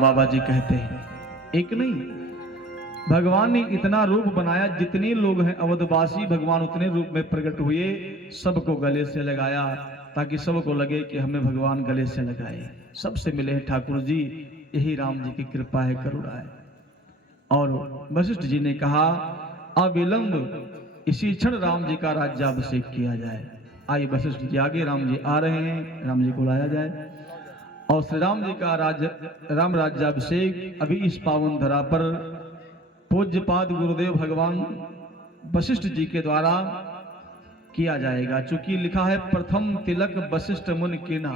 बाबा जी कहते हैं, एक नहीं, भगवान ने इतना रूप बनाया, जितने लोग हैं अवधवासी भगवान उतने रूप में प्रकट हुए, सबको गले से लगाया ताकि सबको लगे कि हमें भगवान गले से लगाए, सबसे मिले हैं ठाकुर जी। यही राम जी की कृपा है, करुणा है। और वशिष्ठ जी ने कहा अविलंब इसी क्षण राम जी का राज्याभिषेक किया जाए। आइए वशिष्ठ जी आगे, राम जी आ रहे हैं, राम जी को लाया जाए और श्री राम जी का राम राज्याभिषेक अभी इस पावन धरा पर पूज्यपाद गुरुदेव भगवान वशिष्ठ जी के द्वारा किया जाएगा। चूंकि लिखा है प्रथम तिलक वशिष्ठ मुनि कीना,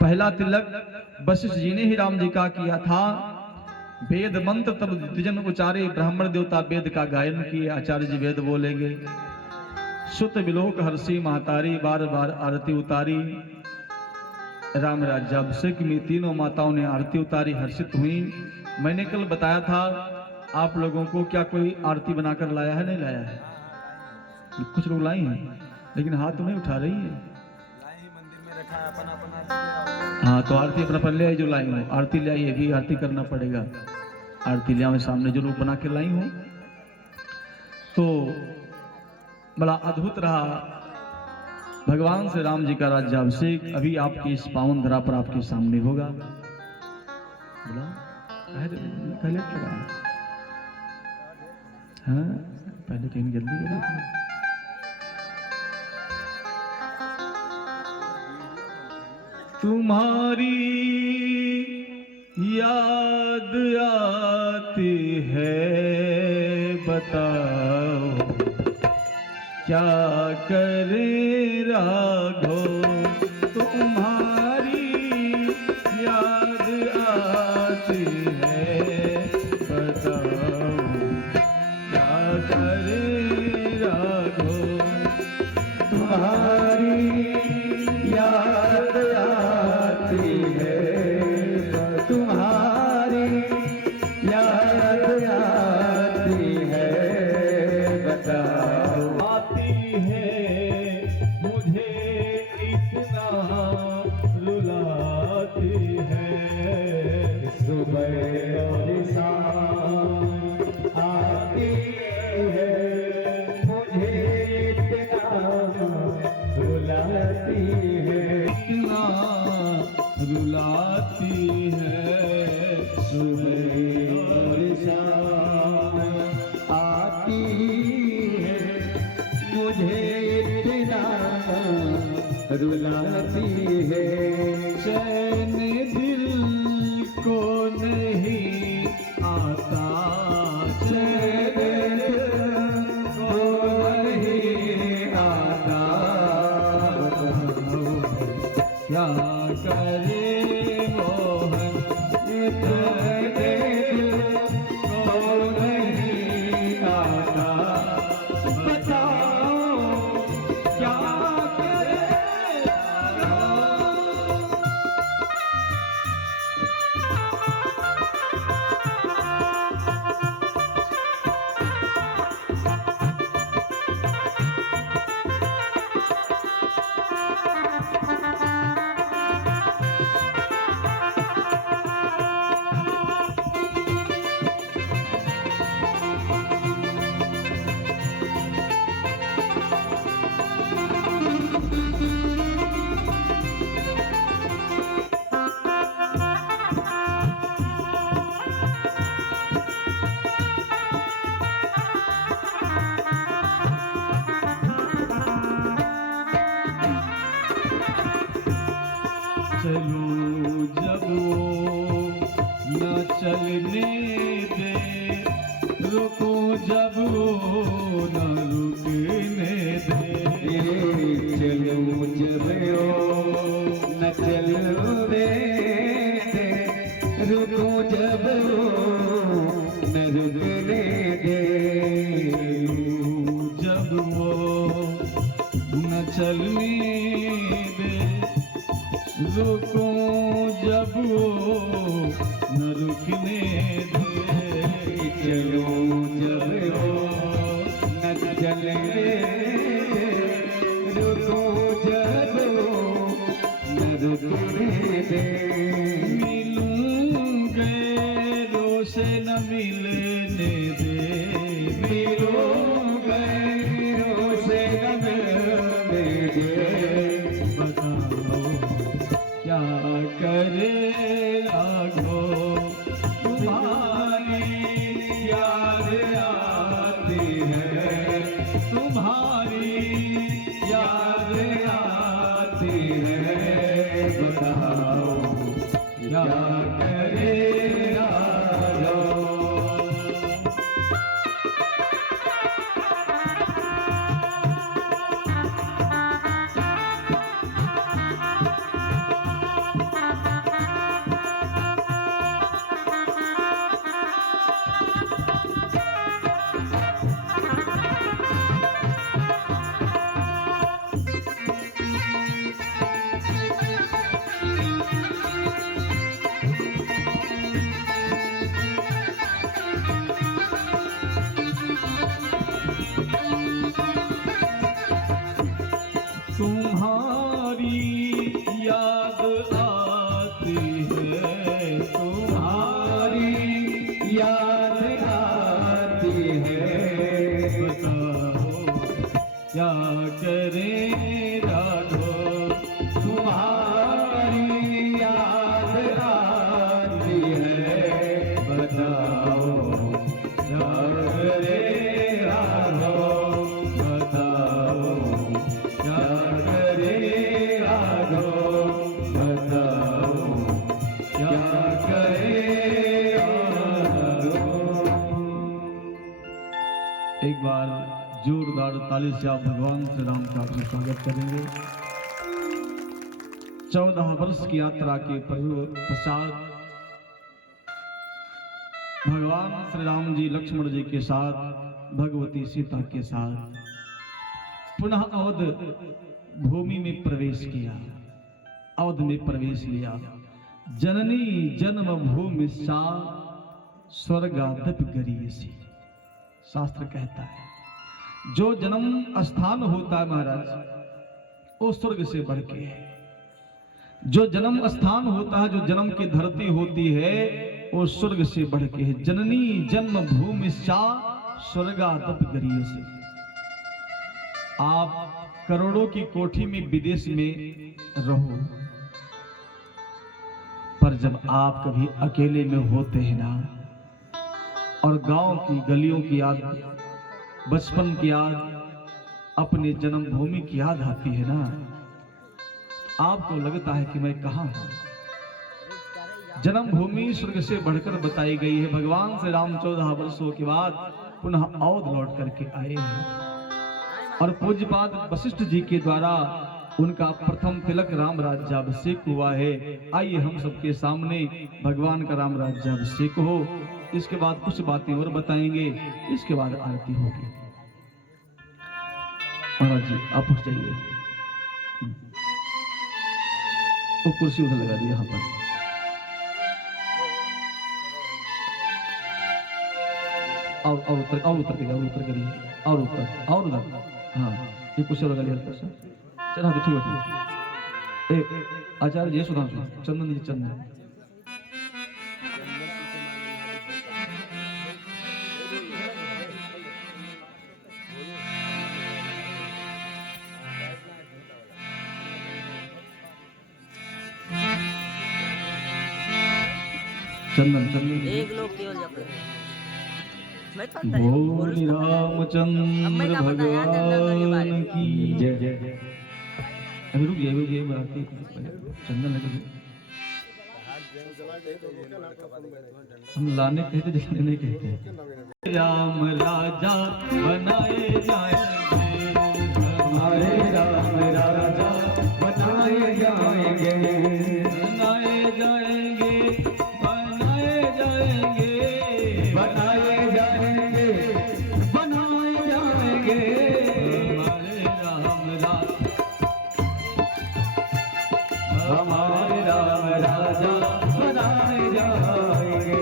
पहला तिलक वशिष्ठ जी ने ही राम जी का किया था। वेद मंत्र तब द्विजन उचारे, ब्राह्मण देवता वेद का गायन किए, आचार्य जी वेद बोलेंगे। सुत विलोक हर्षी महतारी, बार बार आरती उतारी। राम राज्याभिषेक में तीनों माताओं ने आरती उतारी, हर्षित हुई। मैंने कल बताया था आप लोगों को, क्या कोई आरती बनाकर लाया है? नहीं लाया है? कुछ लोग लाई हैं लेकिन हाथ तो नहीं उठा रही है। हाँ तो आरती अपना ले आई, जो लाई हो आरती ले आई, भी आरती करना पड़ेगा। आरती ले आए, सामने जो लोग बना के लाई हो। तो बड़ा अद्भुत रहा भगवान श्री राम जी का राज्याभिषेक अभी आपकी इस पावन धरा पर आपके सामने होगा। बोला पहले हाँ पहले कहीं जल्दी करें। तुम्हारी याद आती है, बताओ क्या करे राघो। तुम्हारी याद आती है, बताओ क्या करे राघो। तुम्हारी याद आती है, तुम्हारी याद आती है, बताओ आती है मुझे इतना रुलाती है। सुबह और शाम आती है मुझे इतना रुलाती है, इतना रुलाती है। सुबह और शाम आती है मुझे इतना रुलाती है। चैन दिल को नहीं आता, चैन दिल को नहीं आता, क्या करे मोहन इतने को नहीं आता, बताओ क्या करे। चलूं जब वो न चलने दे, रुकूं जब वो न रुकने दे। चलूं जब वो न चलने दे, रुकूं जब वो न रुकने दे। जब वो न चलने दे, रुकूं जब वो न रुकने दे। चलूं जब वो न चलने दे, रुकूं जब वो न रुकने दे। मिलूं मिलने दे, वीरों गैरों से न मिलने दे। बताओ क्या करे राघो, तुम्हारी याद आती है, तुम्हारी याद आती है। बताओ क्या करे राघो। तुम्हारी याद आती है, तुम्हारी याद आती है। बताओ क्या करे राघो, तुम्हारी याद आती है। बताओ क्या करे राघो, बताओ क्या करे राघो, बताओ क्या करे राघो। एक बार जोरदार ताली से आप भगवान श्री राम का अपना स्वागत करेंगे। 14 वर्ष की यात्रा के पश्चात भगवान श्री राम जी लक्ष्मण जी के साथ, भगवती सीता के साथ पुनः अवध भूमि में प्रवेश किया, अवध में प्रवेश लिया। जननी जन्म भूमि सा स्वर्गादपि गरीयसी। शास्त्र कहता है जो जन्म स्थान होता है महाराज, वो स्वर्ग से बढ़ के है। जो जन्म स्थान होता है, जो जन्म की धरती होती है, वो स्वर्ग से बढ़ के है। जननी जन्म भूमि सा स्वर्गादपि गरीयसी। आप करोड़ों की कोठी में विदेश में रहो, पर जब आप कभी अकेले में होते हैं ना, और गांव की गलियों की याद, बचपन की याद, अपने जन्मभूमि की याद आती है ना, आपको लगता है कि मैं कहां हूं। जन्मभूमि स्वर्ग से बढ़कर बताई गई है। भगवान श्री राम 14 वर्षों के बाद पुनः अवध लौट करके आए हैं, और पूज्यपाद वशिष्ठ जी के द्वारा उनका प्रथम तिलक राम राज्याभिषेक हुआ है। आइए हम सबके सामने भगवान का राम राज्याभिषेक हो। इसके बाद कुछ बातें और बताएंगे, इसके बाद आरती होगी। महाराज जी आप उठ जाइए, वो कुर्सी उधर लगा दी यहाँ पर। और उतर करिए, और ऊपर और उधर। हाँ ये कुर्सी लगा लिया हल्का सा। चल हाँ ठीक है। आचार्य जी सुधांशु, चंदन जी चंदन। चंदन चंदन एक लोग केवल जप रहे हैं। बोल रामचंद्र भगवान की जय। अभी रुकिए आरती चंदन लगे। हम लाने कहते जैसे नहीं कहते। राम राजा बनाए जाएंगे, हमारे राम राजा बनाए जाएंगे, बनाए जाएंगे, बनाए जाएंगे, बनाए जाएंगे, बनाए जाएंगे। हमारे राम राजा बनाए जाएंगे।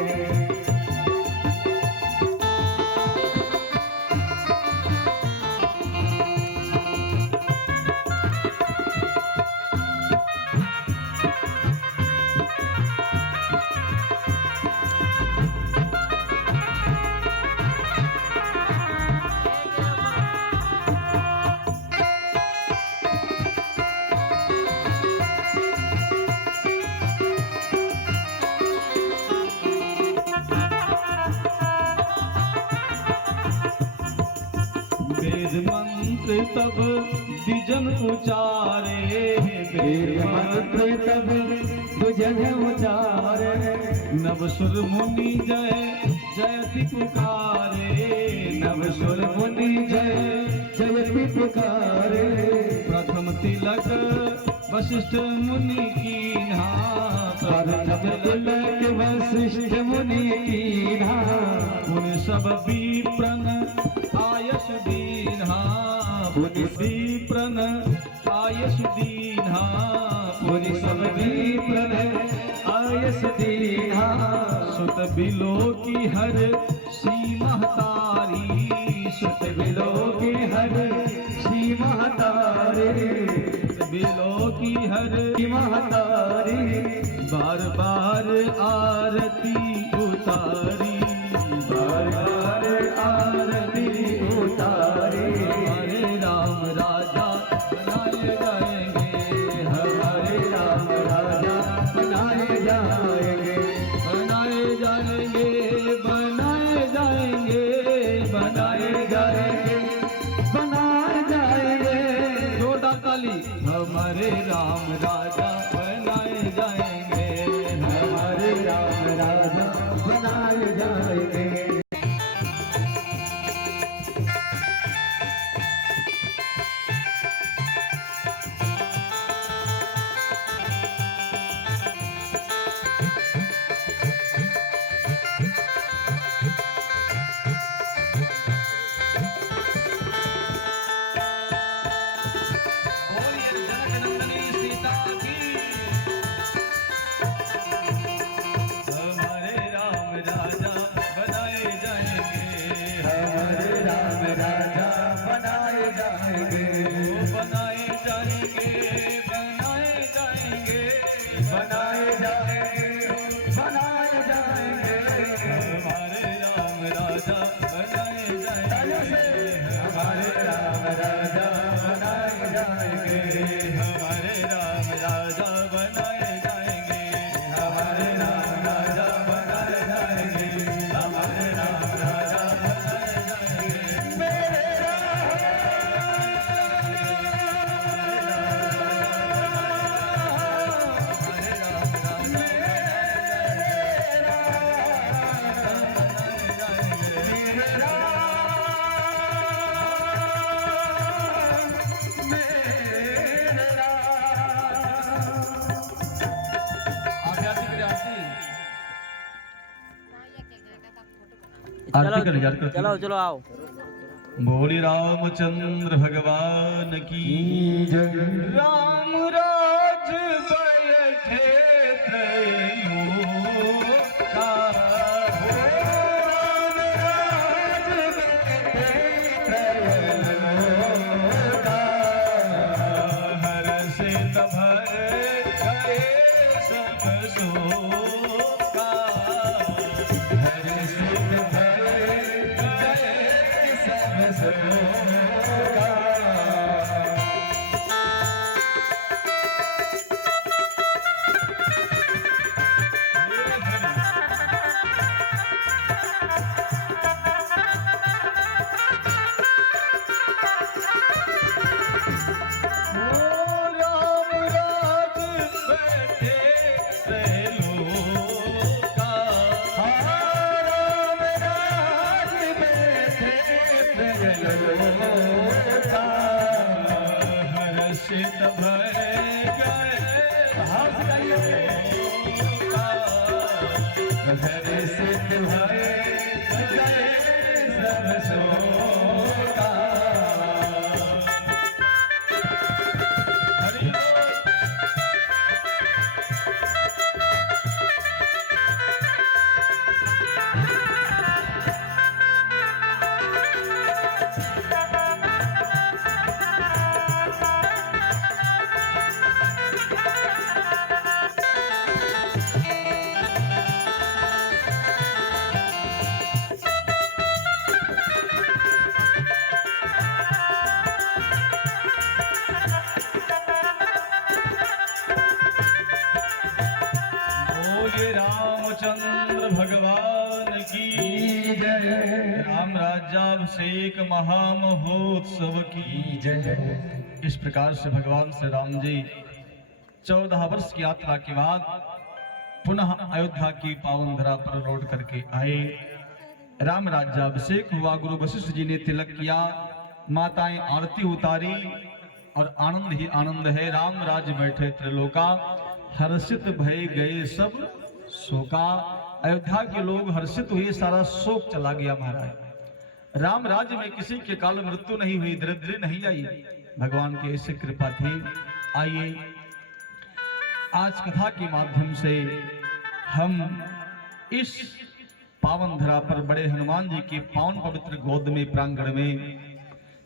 मंत्र तब द्विजन उचारे, वेद मंत्र तब द्विजन उचारे, नव सुर मुनि जय जयति पुकारे, नव सुर मुनि जय जयति पुकारे, प्रथम तिलक वशिष्ठ मुनि कीन्हा, प्रथम तिलक वशिष्ठ मुनि कीन्हा, मुनि सब विप्रन आयस दीन्हा, मुनि विप्रन आयस दीन्हा, मुनि सब विप्रन आयस दीन्हा, सुत बिलो की हर सीमा तारी, सुत बिलो की हर सीमा तारे, बिलो की हर सीमा तारे, बार बार आरती उतारी, बार बार आरती उतारे, हरे राम राजा बनाए जाएंगे, हमारे राम राजा बनाए जाएंगे, बनाए जाएंगे, बनाए जाएंगे, बनाए जाएंगे, बनाए जाएंगे, छोटा ताली, हमारे राम राजा बनाए जाएंगे, हमारे राम राजा बनाए जाएंगे। बोलिए जनकनंदनी सीता की, हमारे राम राजा बनाए जाएंगे, हमारे राम राजा बनाए जाएंगे, बनाए जाएंगे, बनाए जाएंगे, बनाए जाएंगे, बनाए जाएंगे, हमारे राम राजा बनाए जाएंगे, हमारे राम राजा बनाए जाएंगे, हमारे राम राजा बनाए जाएंगे, हमारे राम राजा बनाए जाएंगे, हमारे राम राजा बनाए जाएंगे। मेरे आरती कर यार, कर। चलो चलो आओ। बोली रामचंद्र भगवान की जय राम राज बैठे त्रैलोका, राम राज बैठे त्रैलोका, हर्षित भर गए सब शोका, हर्षित भय गए सब शोका। राम राज बैठे त्रैलोका, राम राज बैठे त्रैलोका, हर्षित भय गए हंस गए हर्षित भय गए सब शोका। हरि बोल। बोलिए रामचंद्र भगवान की जय जय राम राज्याभिषेक महामहोत्सव की जय। इस प्रकार से भगवान श्री राम जी 14 वर्ष की यात्रा के बाद पुनः अयोध्या की पावन धरा पर लौट करके आए। राम राज्याभिषेक हुआ, गुरु वशिष्ठ जी ने तिलक किया, माताएं आरती उतारी और आनंद ही आनंद है। राम राज बैठे त्रिलोका, हर्षित भय गए सब शोका। अयोध्या के लोग हर्षित हुए, सारा शोक चला गया महाराज। राम राज्य में किसी के काल मृत्यु नहीं हुई, दरिद्री नहीं आई, भगवान की ऐसी कृपा थी। आइए आज कथा के माध्यम से हम इस पावन धरा पर बड़े हनुमान जी के पावन पवित्र गोद में प्रांगण में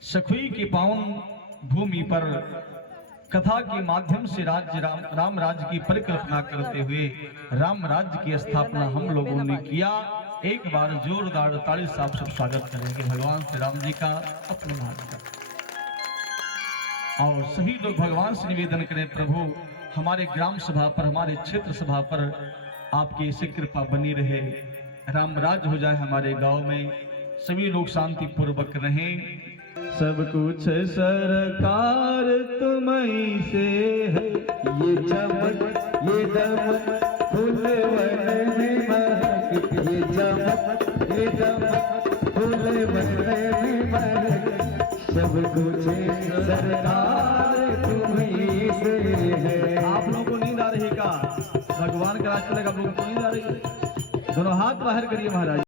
सखुई की पावन भूमि पर कथा के माध्यम से राम राज्य की परिकल्पना करते हुए राम राज्य की स्थापना हम लोगों ने किया। एक बार जोरदार ताली से आप सब स्वागत करेंगे भगवान श्री राम जी का अपने हाथ का। और सभी लोग भगवान से निवेदन करें, प्रभु हमारे ग्राम सभा पर, हमारे क्षेत्र सभा पर आपकी ऐसी कृपा बनी रहे, राम राज्य हो जाए हमारे गांव में, सभी लोग शांति पूर्वक रहें। सब कुछ सरकार तुम्हीं से है, ये चमक ये दमक फूलवन में महक, ये चमक ये दमक फूलवन में महक, सब कुछ सरकार तुम्हीं से है। आप लोगों को नींद आ रही का? भगवान का राज चलेगा, आप लोगों को नींद आ रही है? दोनों हाथ बाहर करिए महाराज।